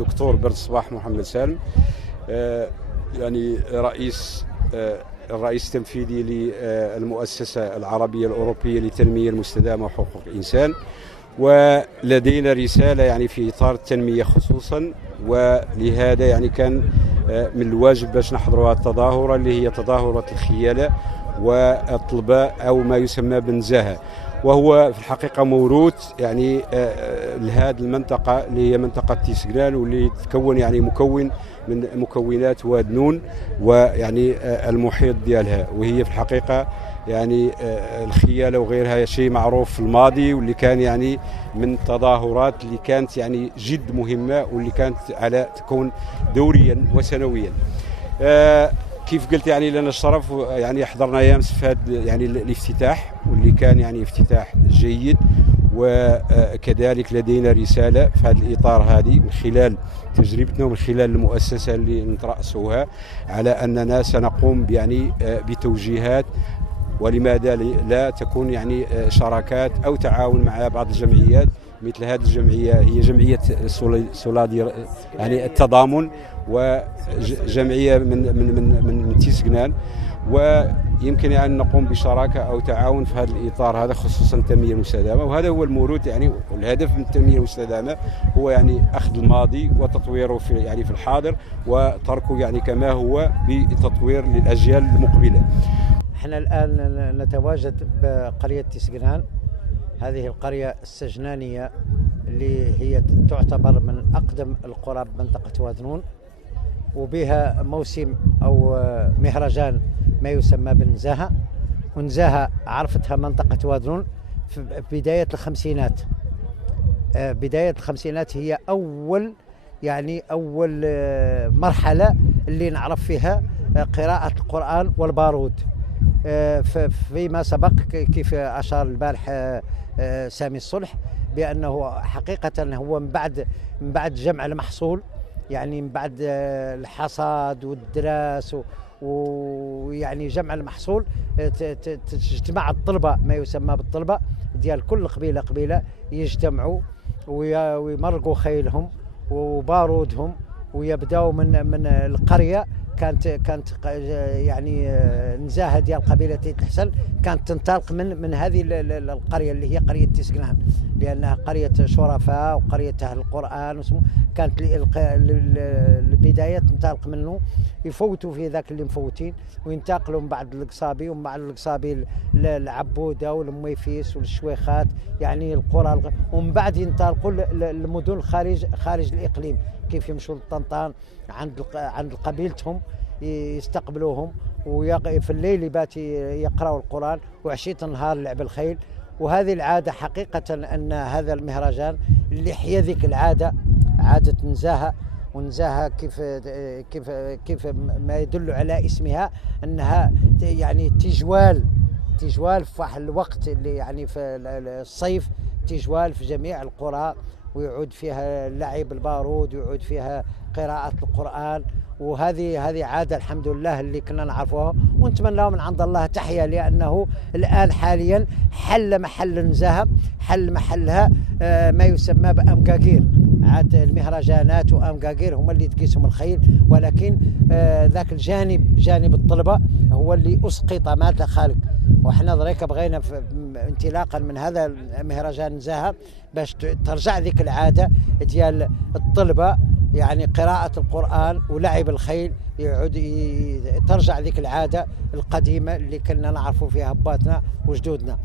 الدكتور برد الصباح محمد سالم، يعني الرئيس التنفيذي للمؤسسة العربية الأوروبية للتنمية المستدامة وحقوق الإنسان. ولدينا رسالة يعني في إطار التنمية خصوصا، ولهذا يعني كان من الواجب باش نحضروا التظاهرة اللي هي تظاهرة الخيالة والطلباء أو ما يسمى بالنزاهة، وهو في الحقيقة موروث يعني لهذه المنطقة اللي هي منطقة تيسقلان، واللي تكون يعني مكون من مكونات واد نون ويعني المحيط ديالها. وهي في الحقيقة يعني الخيالة وغيرها شيء معروف في الماضي، واللي كان يعني من تظاهرات اللي كانت يعني جد مهمة، واللي كانت على تكون دوريا وسنويا. كيف قلت يعني لنا الشرف يعني حضرنا امس في هذا يعني الافتتاح، واللي كان يعني افتتاح جيد. وكذلك لدينا رسالة في هذا الإطار هذه من خلال تجربتنا ومن خلال المؤسسة اللي نترأسوها، على أننا سنقوم يعني بتوجيهات، ولماذا لا تكون يعني شراكات أو تعاون مع بعض الجمعيات. مثل هذه الجمعية هي جمعية سولادي يعني التضامن، وجمعية من تيسقنان، ويمكن يعني نقوم بشراكة أو تعاون في هذا الإطار هذا، خصوصا التنمية المستدامة. وهذا هو الموروث يعني، والهدف من التنمية المستدامة هو يعني أخذ الماضي وتطويره في يعني في الحاضر، وتركه يعني كما هو بتطوير للأجيال المقبلة. احنا الآن نتواجد بقرية تيسقنان، هذه القرية السجنانية اللي هي تعتبر من أقدم القرى بمنطقة واد نون، وبها موسم أو مهرجان ما يسمى بالنزاهة. ونزاهة عرفتها منطقة واد نون في بداية الخمسينات. بداية الخمسينات هي أول مرحلة اللي نعرف فيها قراءة القرآن والبارود. فيما سبق كيف أشار البارح سامي الصلح بأنه حقيقة هو من بعد جمع المحصول، يعني من بعد الحصاد والدراس ويعني جمع المحصول، تجتمع الطلبة ما يسمى بالطلبة ديال كل قبيلة يجتمعوا ويمرقوا خيلهم وبارودهم، ويبداوا من القرية. كانت يعني نزاهة ديال قبيلة الحسن كانت تنطلق من هذه القرية اللي هي قرية تيسقنان، لأنها قرية شرفاء وقرية أهل القرآن. كانت البداية تنطلق منه، يفوتوا في ذاك اللي مفوتين، وينتقلوا من بعد القصابي، ومن بعد القصابي للعبودة والمويفيس والشويخات، يعني القرى، ومن بعد ينطلقوا للمدن خارج الإقليم، كيف يمشوا لطنطان عند قبيلتهم يستقبلوهم، وفي الليل يبات يقرأوا القرآن، وعشية النهار لعب الخيل. وهذه العادة حقيقة أن هذا المهرجان اللي حيا ذيك العادة، عادة نزاهة. ونزاهة كيف ما يدل على اسمها، أنها يعني تجوال في واحد الوقت اللي يعني في الصيف، تجوال في جميع القرى، ويعود فيها لعب البارود، ويعود فيها قراءة القرآن. وهذه عادة الحمد لله اللي كنا نعرفوها، ونتمنى من عند الله تحيا، لأنه الآن حاليا حل محل النزاهة، حل محلها ما يسمى بأمقاقير. عاد المهرجانات وأمقاقير هما اللي تقيسهم الخيل، ولكن ذاك جانب الطلبة هو اللي أسقط مات خالق. وإحنا ذريك بغينا انطلاقا من هذا مهرجان نزاهة باش ترجع ذيك العادة ديال الطلبة، يعني قراءة القرآن ولعب الخيل، ترجع ذيك العادة القديمة اللي كنا نعرفوا فيها أباتنا وجدودنا.